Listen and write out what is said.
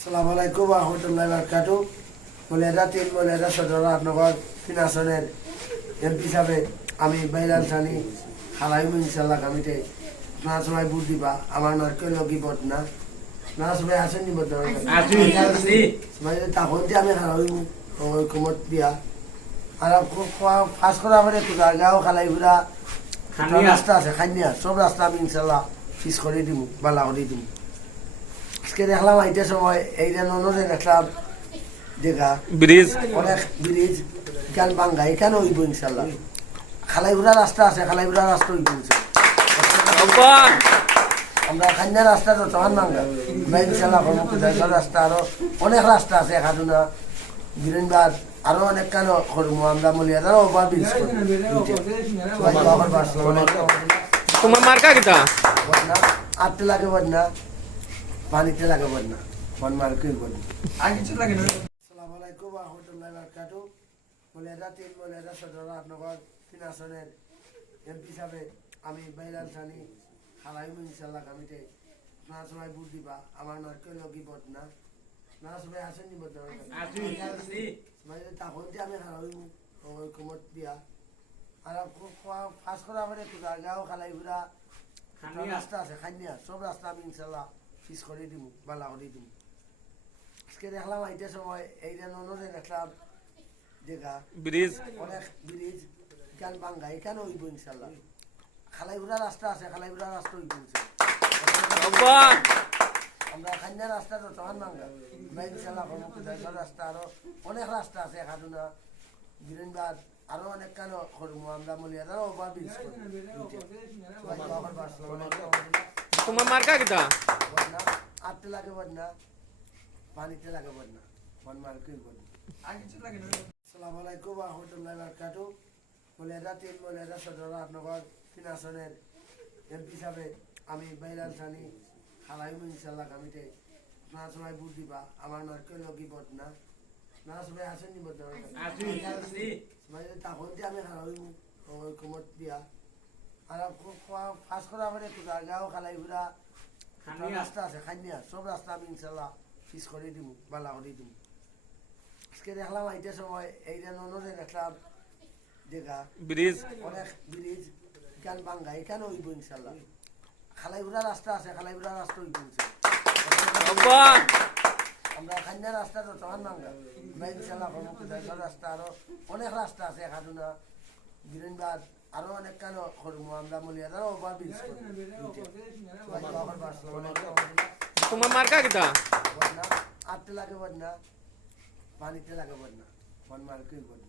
আসসালামু আলাইকুম ওয়া রাহমাতুল্লাহি ওয়া বারাকাতুহু। মৌলানা তিন মৌলানা সদর রাতনগর ফিনাসনের এমপি সাহেব আমি বাইলাল সানি হারাইম ইনশাআল্লাহ আগামীতে আপনারা সবাই ভোট দিবা। আমার নারকেল লগি ভোট না, আপনারা সবাই আসেন নি ভোট সবাই তখন যে আমি হারাইম ঐক্যমত দিয়া আর ফাঁস করা মানে কুদারগাঁও খালাইপুরা রাস্তা আছে খাইনিয়া সব রাস্তা আমি ইনশাআল্লাহ ফিস করে দিব, বালা করে দিব। আজকে দেখলাম আইতে সময় এইটা ননদে দেখলাম দেখা ব্রিজ অনেক ব্রিজ এখান বাঙ্গা এখানে হইব ইনশাল্লাহ। খালাইপুরা রাস্তা আছে, খালাইপুরা রাস্তা হইব আমরা খান্যার রাস্তা তো তখন বাঙ্গা আমরা ইনশাল্লাহ কর্মকুদার রাস্তা আরো অনেক রাস্তা আছে খাদুনা বীরেনবাদ আরো অনেক কেন করবো আমরা মলিয়াদার ওভার ব্রিজ তোমার মার্কা কিতা বদনা আটতে লাগে বদনা পানিতে লাগে বদনা মন মার্কে বদনা। আসসালামু আলাইকুম ওয়া রাহমাতুল্লাহি ওয়া বারাকাতুহু। মৌলানা তিন মৌলানা সদর রাতনগর ফিনাসনের এমপি সাহেব আমি বাইলাল সানি হারাইম ইনশাআল্লাহ আগামীতে আপনারা সবাই ভোট দিবা। আমার নারকেল লগি ভোট না, আপনারা সবাই আসেন নি ভোট সবাই তখন যে আমি হারাইম ঐক্যমত দিয়া আর ফাঁস করা মানে কুদারগাঁও খালাইপুরা রাস্তা আছে খাইনিয়া সব রাস্তা আমি ইনশাআল্লাহ ফিস করে দিব, বালা করে দিব। আজকে দেখলাম আইতে সময় এইটা ননদে দেখলাম দেখা ব্রিজ অনেক ব্রিজ এখান বাঙ্গা এখানে হইব ইনশাল্লাহ। খালাইপুরা রাস্তা আছে, খালাইপুরা রাস্তা হইব আমরা খান্যা রাস্তা তো তখন বাঙ্গা আমরা ইনশাল্লাহ কর্মকুদার রাস্তা আরো অনেক রাস্তা আছে খাদুনা বীরেনবাদ আরো অনেক কেন করবো আমরা মলিয়াদার ওভার ব্রিজ তোমার মার্কা কিতা বদনা আটতে লাগে বদনা পানিতে লাগে বদনা মন মার্কে বদনা। আসসালামু আলাইকুম ওয়া রাহমাতুল্লাহি ওয়া বারাকাতুহু। মৌলানা তিন মৌলানা সদর রাতনগর ফিনাসনের এমপি সাহেব আমি বাইলাল সানি হারাইম ইনশাআল্লাহ আগামীতে আপনারা সবাই ভোট দিবা। আমার নারকেল লগি ভোট না, আপনারা সবাই আসেন নি ভোট সবাই তখন যে আমি হারাইম ঐক্যমত দিয়া আর ফাঁস করা মানে কুদারগাঁও খালাইপুরা রাস্তা আছে খাইনিয়া সব রাস্তা আমি ইনশাআল্লাহ ফিস করে দিব, বালা করে দিব। আজকে দেখলাম আইতে সময় এইটা ননদে দেখলাম দেখা ব্রিজ অনেক ব্রিজ এখান বাঙ্গা এখানে হইব ইনশাল্লাহ। খালাইপুরা রাস্তা আছে, খালাইপুরা রাস্তা হইব আমরা খান্যার রাস্তা তো তখন বাঙ্গা আমরা ইনশাল্লাহ কর্মকুদার রাস্তা আরো অনেক রাস্তা আছে খাদুনা বীরেনবাদ আরো অনেক কেন করবো আমরা মলিয়াদার ওভার ব্রিজ তোমার মার্কা কিতা বদনা আটতে লাগে বদনা পানিতে লাগে বদনা মন মার্কে বদনা।